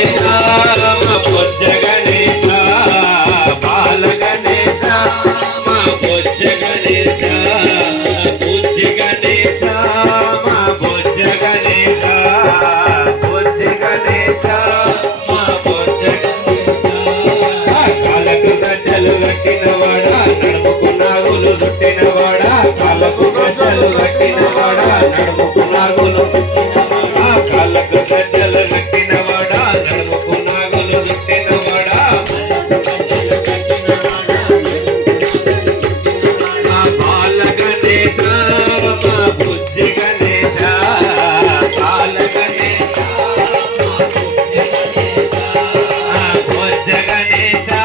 గణేశ మా బొజ్జ గణేశ బాల గణేశ మా బొజ్జ గణేశ బుజ్జి గణేశ మా గణేశ బుజ్జి గణేశ మా కాలకు గజ్జలు కట్టినవాడా నడుముకు నాగులు చుట్టినవాడా కాలకు కట్టినవాడా నడుముకు నాగులు చుట్టినవాడా కాలకు గణేశ